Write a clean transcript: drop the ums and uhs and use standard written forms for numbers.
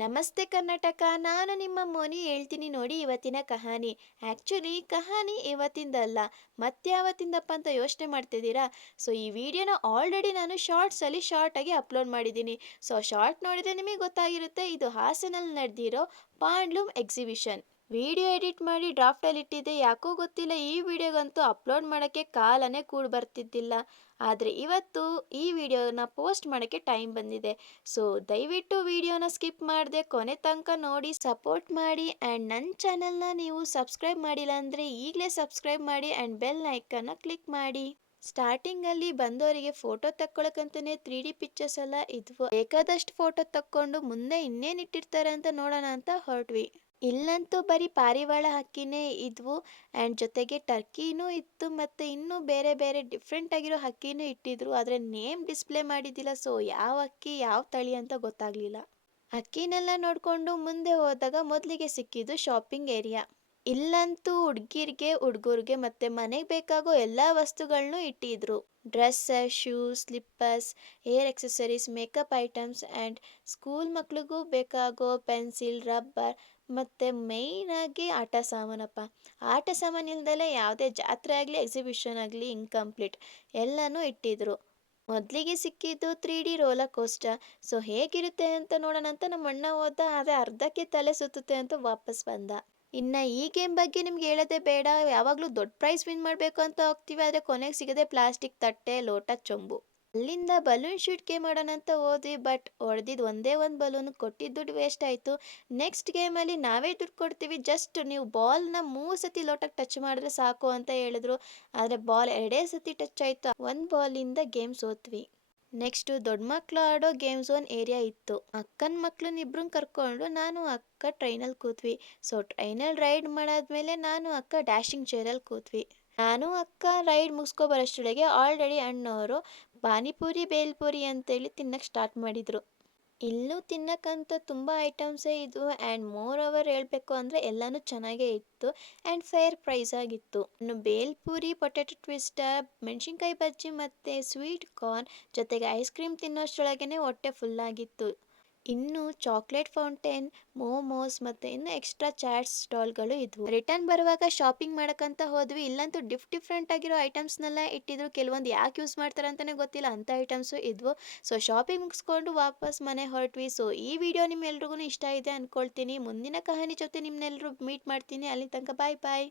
ನಮಸ್ತೆ ಕರ್ನಾಟಕ. ನಾನು ನಿಮ್ಮ ಮೋನಿ ಹೇಳ್ತೀನಿ ನೋಡಿ ಇವತ್ತಿನ ಕಹಾನಿ. ಆ್ಯಕ್ಚುಲಿ ಕಹಾನಿ ಇವತ್ತಿಂದಲ್ಲ, ಮತ್ಯಾವತ್ತಿಂದಪ್ಪ ಅಂತ ಯೋಚನೆ ಮಾಡ್ತಿದ್ದೀರಾ? ಸೊ ಈ ವಿಡಿಯೋನ ಆಲ್ರೆಡಿ ನಾನು ಶಾರ್ಟ್ಸಲ್ಲಿ ಶಾರ್ಟಾಗಿ ಅಪ್ಲೋಡ್ ಮಾಡಿದ್ದೀನಿ. ಸೊ ಶಾರ್ಟ್ ನೋಡಿದರೆ ನಿಮಗೆ ಗೊತ್ತಾಗಿರುತ್ತೆ, ಇದು ಹಾಸನಲ್ಲಿ ನಡೆದಿರೋ ಪಾಂಡ್ಲೂಮ್ ಎಕ್ಸಿಬಿಷನ್. ವಿಡಿಯೋ ಎಡಿಟ್ ಮಾಡಿ ಡ್ರಾಫ್ಟಲ್ಲಿ ಇಟ್ಟಿದ್ದೆ, ಯಾಕೋ ಗೊತ್ತಿಲ್ಲ ಈ ವಿಡಿಯೋಗಂತೂ ಅಪ್ಲೋಡ್ ಮಾಡೋಕ್ಕೆ ಕಾಲನೇ ಕೂಡ್ ಬರ್ತಿದ್ದಿಲ್ಲ. ಆದರೆ ಇವತ್ತು ಈ ವಿಡಿಯೋನ ಪೋಸ್ಟ್ ಮಾಡೋಕ್ಕೆ ಟೈಮ್ ಬಂದಿದೆ. ಸೊ ದಯವಿಟ್ಟು ವಿಡಿಯೋನ ಸ್ಕಿಪ್ ಮಾಡದೆ ಕೊನೆ ತನಕ ನೋಡಿ ಸಪೋರ್ಟ್ ಮಾಡಿ. ಆ್ಯಂಡ್ ನನ್ನ ಚಾನಲ್ನ ನೀವು ಸಬ್ಸ್ಕ್ರೈಬ್ ಮಾಡಿಲ್ಲ ಅಂದರೆ ಈಗಲೇ ಸಬ್ಸ್ಕ್ರೈಬ್ ಮಾಡಿ ಆ್ಯಂಡ್ ಬೆಲ್ ಐಕನ್ನ ಕ್ಲಿಕ್ ಮಾಡಿ. ಸ್ಟಾರ್ಟಿಂಗಲ್ಲಿ ಬಂದವರಿಗೆ ಫೋಟೋ ತಕ್ಕೊಳಕ್ಕಂತಲೇ 3D ಪಿಕ್ಚರ್ಸ್ ಎಲ್ಲ ಇದ್ವು. ಬೇಕಾದಷ್ಟು ಫೋಟೋ ತಕ್ಕೊಂಡು ಮುಂದೆ ಇನ್ನೇನು ಇಟ್ಟಿರ್ತಾರೆ ಅಂತ ನೋಡೋಣ ಅಂತ ಹೊರಟ್ವಿ. ಇಲ್ಲಂತೂ ಬರೀ ಪಾರಿವಾಳ ಹಕ್ಕಿನೇ ಇದ್ವು ಆ್ಯಂಡ್ ಜೊತೆಗೆ ಟರ್ಕಿನೂ ಇತ್ತು, ಮತ್ತು ಇನ್ನೂ ಬೇರೆ ಬೇರೆ ಡಿಫ್ರೆಂಟ್ ಆಗಿರೋ ಹಕ್ಕಿನೂ ಇಟ್ಟಿದ್ರು. ಆದರೆ ನೇಮ್ ಡಿಸ್ಪ್ಲೇ ಮಾಡಿದ್ದಿಲ್ಲ, ಸೊ ಯಾವ ಹಕ್ಕಿ ಯಾವ ತಳಿ ಅಂತ ಗೊತ್ತಾಗಲಿಲ್ಲ. ಹಕ್ಕಿನೆಲ್ಲ ನೋಡಿಕೊಂಡು ಮುಂದೆ ಹೋದಾಗ ಮೊದಲಿಗೆ ಸಿಕ್ಕಿದ್ದು ಶಾಪಿಂಗ್ ಏರಿಯಾ. ಇಲ್ಲಂತೂ ಹುಡುಗಿರಿಗೆ ಹುಡುಗರಿಗೆ ಮತ್ತು ಮನೆಗೆ ಬೇಕಾಗೋ ಎಲ್ಲ ವಸ್ತುಗಳನ್ನೂ ಇಟ್ಟಿದ್ರು. Dress, shoes, slippers, hair accessories, makeup items and school ಮಕ್ಳಿಗೂ ಬೇಕಾಗೋ ಪೆನ್ಸಿಲ್, ರಬ್ಬರ್ ಮತ್ತು ಮೇಯ್ನಾಗಿ ಆಟ ಸಾಮಾನಪ್ಪ. ಆಟ ಸಾಮಾನು ಇಲ್ದಲೇ ಯಾವುದೇ ಜಾತ್ರೆ ಆಗಲಿ ಎಕ್ಸಿಬಿಷನ್ ಆಗಲಿ ಇನ್ಕಂಪ್ಲೀಟ್, ಎಲ್ಲನೂ ಇಟ್ಟಿದ್ರು. ಮೊದಲಿಗೆ ಸಿಕ್ಕಿದ್ದು 3D ರೋಲರ್ ಕೋಸ್ಟರ್. ಸೊ ಹೇಗಿರುತ್ತೆ ಅಂತ ನೋಡೋಣ ಅಂತ ನಮ್ಮ ಅಣ್ಣ ಹೋದ, ಆದರೆ ಅರ್ಧಕ್ಕೆ ತಲೆ ಸುತ್ತುತ್ತೆ ಅಂತ ವಾಪಸ್ ಬಂದ. ಇನ್ನು ಈ ಗೇಮ್ ಬಗ್ಗೆ ನಿಮ್ಗೆ ಹೇಳೋದೇ ಬೇಡ, ಯಾವಾಗಲೂ ದೊಡ್ಡ ಪ್ರೈಸ್ ವಿನ್ ಮಾಡಬೇಕು ಅಂತ ಹೋಗ್ತೀವಿ, ಆದರೆ ಕೊನೆಗೆ ಸಿಗದೆ ಪ್ಲಾಸ್ಟಿಕ್ ತಟ್ಟೆ, ಲೋಟ, ಚೊಂಬು. ಅಲ್ಲಿಂದ ಬಲೂನ್ ಶೂಟ್ ಗೇಮ್ ಆಡೋಣ ಅಂತ ಹೋದ್ವಿ, ಬಟ್ ಹೊಡೆದಿದ್ದು ಒಂದೇ ಒಂದು ಬಲೂನ್, ಕೊಟ್ಟಿದ್ದು ದುಡ್ಡು ವೇಸ್ಟ್ ಆಯಿತು. ನೆಕ್ಸ್ಟ್ ಗೇಮಲ್ಲಿ ನಾವೇ ದುಡ್ಡು ಕೊಡ್ತೀವಿ, ಜಸ್ಟ್ ನೀವು ಬಾಲ್ನ 3 ಸತಿ ಲೋಟಕ್ಕೆ ಟಚ್ ಮಾಡಿದ್ರೆ ಸಾಕು ಅಂತ ಹೇಳಿದ್ರು. ಆದರೆ ಬಾಲ್ 2 ಸತಿ ಟಚ್ ಆಯಿತು, ಒಂದು ಬಾಲಿಂದ ಗೇಮ್ ಸೋತ್ವಿ. ನೆಕ್ಸ್ಟು ದೊಡ್ಡ ಮಕ್ಕಳು ಆಡೋ ಗೇಮ್ ಝೋನ್ ಏರಿಯಾ ಇತ್ತು. ಅಕ್ಕನ ಮಕ್ಳನ್ನ ಇಬ್ಬರನ್ನ ಕರ್ಕೊಂಡು ನಾನು ಅಕ್ಕ ಟ್ರೈನಲ್ಲಿ ಕೂತ್ವಿ. ಸೊ ಟ್ರೈನಲ್ಲಿ ರೈಡ್ ಮಾಡಾದ್ಮೇಲೆ ನಾನು ಅಕ್ಕ ಡ್ಯಾಶಿಂಗ್ ಚೇರಲ್ಲಿ ಕೂತ್ವಿ. ನಾನು ಅಕ್ಕ ರೈಡ್ ಮುಗಿಸ್ಕೊಬರೋಷ್ಟರೊಳಗೆ ಆಲ್ರೆಡಿ ಅಣ್ಣವರು ಪಾನಿಪುರಿ ಬೇಲ್ಪುರಿ ಅಂತೇಳಿ ತಿನ್ನಕ್ಕೆ ಸ್ಟಾರ್ಟ್ ಮಾಡಿದರು. ಇಲ್ಲೂ ತಿನ್ನಕ್ಕಂತ ತುಂಬ ಐಟಮ್ಸೇ ಇದ್ವು ಆ್ಯಂಡ್ ಮೋರ್ ಓವರ್ ಹೇಳಬೇಕು ಅಂದರೆ ಎಲ್ಲನೂ ಚೆನ್ನಾಗೇ ಇತ್ತು ಆ್ಯಂಡ್ ಫೇರ್ ಪ್ರೈಸ್ ಆಗಿತ್ತು. ಇನ್ನು ಬೇಲ್ಪುರಿ, ಪೊಟ್ಯಾಟೊ ಟ್ವಿಸ್ಟರ್, ಮೆಣಸಿನ್ಕಾಯಿ ಬಜ್ಜಿ ಮತ್ತು ಸ್ವೀಟ್ ಕಾರ್ನ್ ಜೊತೆಗೆ ಐಸ್ ಕ್ರೀಮ್ ತಿನ್ನೋಷ್ಟರೊಳಗೇ ಹೊಟ್ಟೆ ಫುಲ್ಲಾಗಿತ್ತು. ಇನ್ನು ಚಾಕ್ಲೇಟ್ ಫೌಂಟೇನ್, ಮೋಮೋಸ್ ಮತ್ತು ಇನ್ನು ಎಕ್ಸ್ಟ್ರಾ ಚಾಟ್ಸ್ ಸ್ಟಾಲ್ಗಳು ಇದ್ವು. ರಿಟರ್ನ್ ಬರುವಾಗ ಶಾಪಿಂಗ್ ಮಾಡೋಕ್ಕಂತ ಹೋದ್ವಿ. ಇಲ್ಲಂತೂ ಡಿಫ್ರೆಂಟ್ ಆಗಿರೋ ಐಟಮ್ಸ್ನೆಲ್ಲ ಇಟ್ಟಿದ್ರು. ಕೆಲವೊಂದು ಯಾಕೆ ಯೂಸ್ ಮಾಡ್ತಾರೆ ಅಂತಲೇ ಗೊತ್ತಿಲ್ಲ ಅಂಥ ಐಟಮ್ಸು ಇದ್ವು. ಸೊ ಶಾಪಿಂಗ್ ಮುಗಿಸ್ಕೊಂಡು ವಾಪಸ್ ಮನೆ ಹೊರಟ್ವಿ. ಸೊ ಈ ವಿಡಿಯೋ ನಿಮ್ಮೆಲ್ರಿಗೂ ಇಷ್ಟ ಇದೆ ಅಂದ್ಕೊಳ್ತೀನಿ. ಮುಂದಿನ ಕಹಾನಿ ಜೊತೆ ನಿಮ್ಮನ್ನೆಲ್ಲರೂ ಮೀಟ್ ಮಾಡ್ತೀನಿ. ಅಲ್ಲಿ ತನಕ ಬಾಯ್ ಬಾಯ್.